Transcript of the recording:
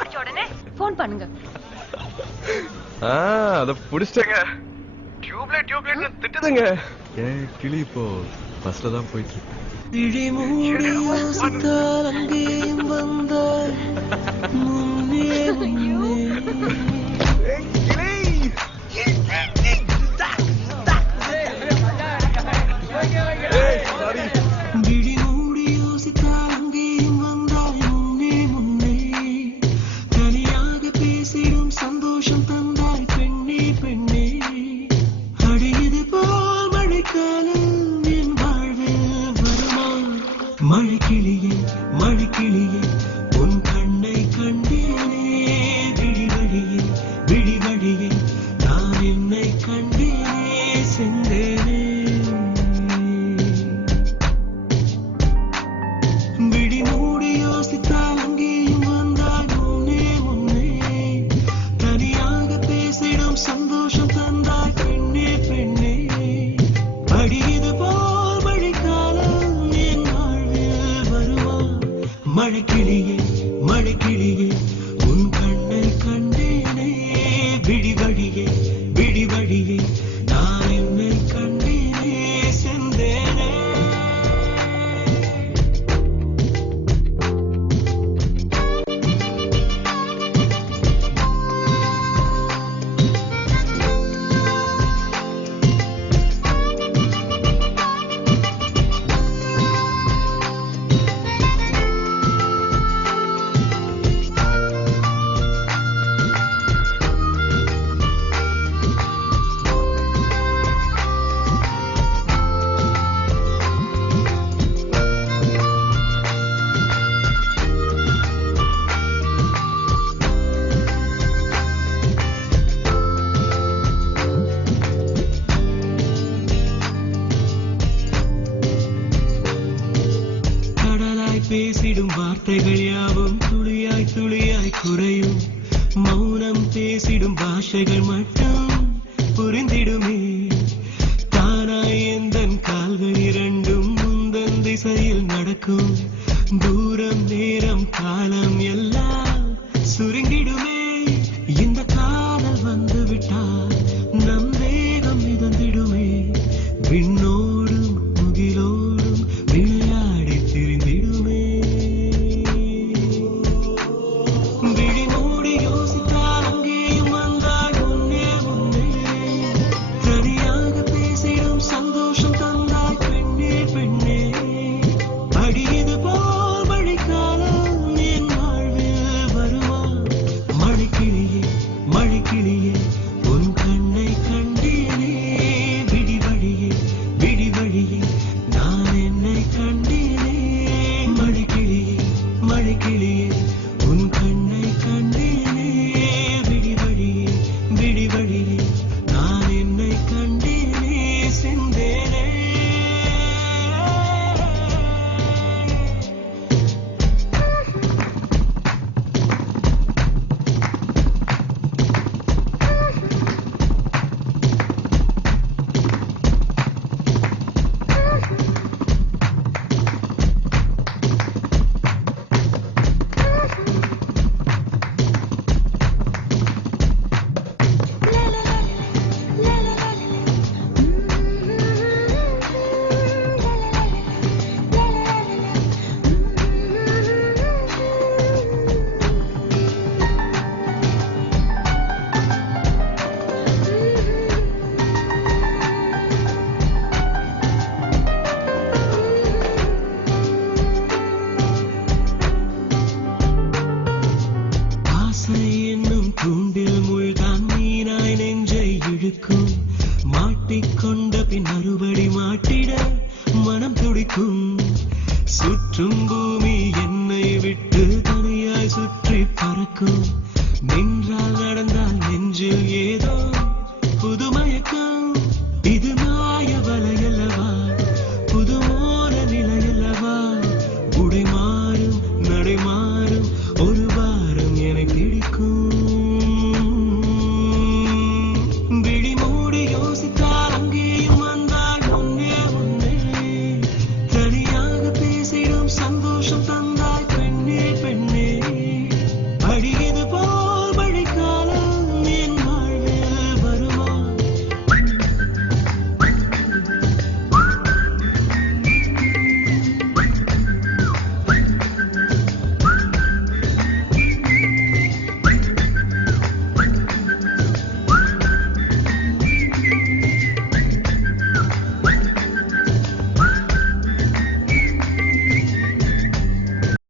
பிடிச்ச உடனே போன் பண்ணுங்க. அத புடிச்சிட்டேங்க. டியூப்லைட் திட்டுதுங்க. ஏன் கிளி இப்போ பஸ்ல தான் போயிட்டு இருக்கு. விழி மூடி யோசித்தால் அங்கேயும் வந்தாய் முன்னே விழி மூடி யோசித்தால் அங்கேயும் வந்தாய் முன்னே முன்னே தனியாக பேசிடும் சந்தோஷம் தந்தாய் பெண்ணே பெண்ணே அடியது போல் மழைக்காலம் என் வாழ்வில் வருமா மழைக்கிளியே மழைக்கிளியே உன் கண்ணை கண்டேனே விழி வழியே விழி வழியே நான் என்னை கண்டேனே சென்றேனே விழி மூடி யோசித்தால் அங்கேயும் வந்தாய் முன்னே முன்னே தனியாக பேசிடும் சந்தோஷம் தந்தாய் பெண்ணே பெண்ணே அடியது போல் மழைக்காலம் என் வாழ்வில் வருமா மழைக்கிளியே மழைக்கிளியே உன் கண்ணை கண்டேனே விழி வழியே விழி வழியே நான் என்னை கண்டேனே சென்றேனே கடலாய் பேசிடும் வார்த்தைகள் யாவும் துளியாய் துளியாய் குறையும் மௌனம் பேசிடும் பாஷைகள் மட்டும் புரிந்திடுமே தானாய் எந்தன் கால்கள் இரண்டும் முந்தன் திசையில் நடக்கும் தூரம் நேரம் காலம் எல்லாம் சுருங்கிடுமே இந்த காதல் வந்து விட்டால் நம் வேகம் மிதந்திடுமே விண்ணோடும் முகிலோடும் விளையாடி திரிந்திடுமே விழி மூடி யோசித்தால் அங்கேயும் வந்தாய் முன்னே முன்னே தனியாக பேசிடும் சந்தோஷம் தந்தாய் பெண்ணே பெண்ணே அடியது போல் மழைக்காலம் என் வாழ்வில் வருமா மழைக்கிளியே மழைக்கிளியே உன் கண்ணை கண்டேனே விழி வழியே விழி வழியே நான் என்னை கண்டேனே மழைக்கிளியே மழைக்கிளியே உன் கண்ணை கண்டேனே விழி வழியே விழி வழியே நான் என்னை கண்டேனே சென்றேனே ஆசை என்னும் கூண்டில் முள்தான் மீனாய் நெஞ்சை இழுக்கும் மாட்டிக்கொண்ட பின் மறுபடி மாட்டிட மனம் துடிக்கும் சுற்றும் பூமி என்னை விட்டு தனியாய் சுற்றி பறக்கும்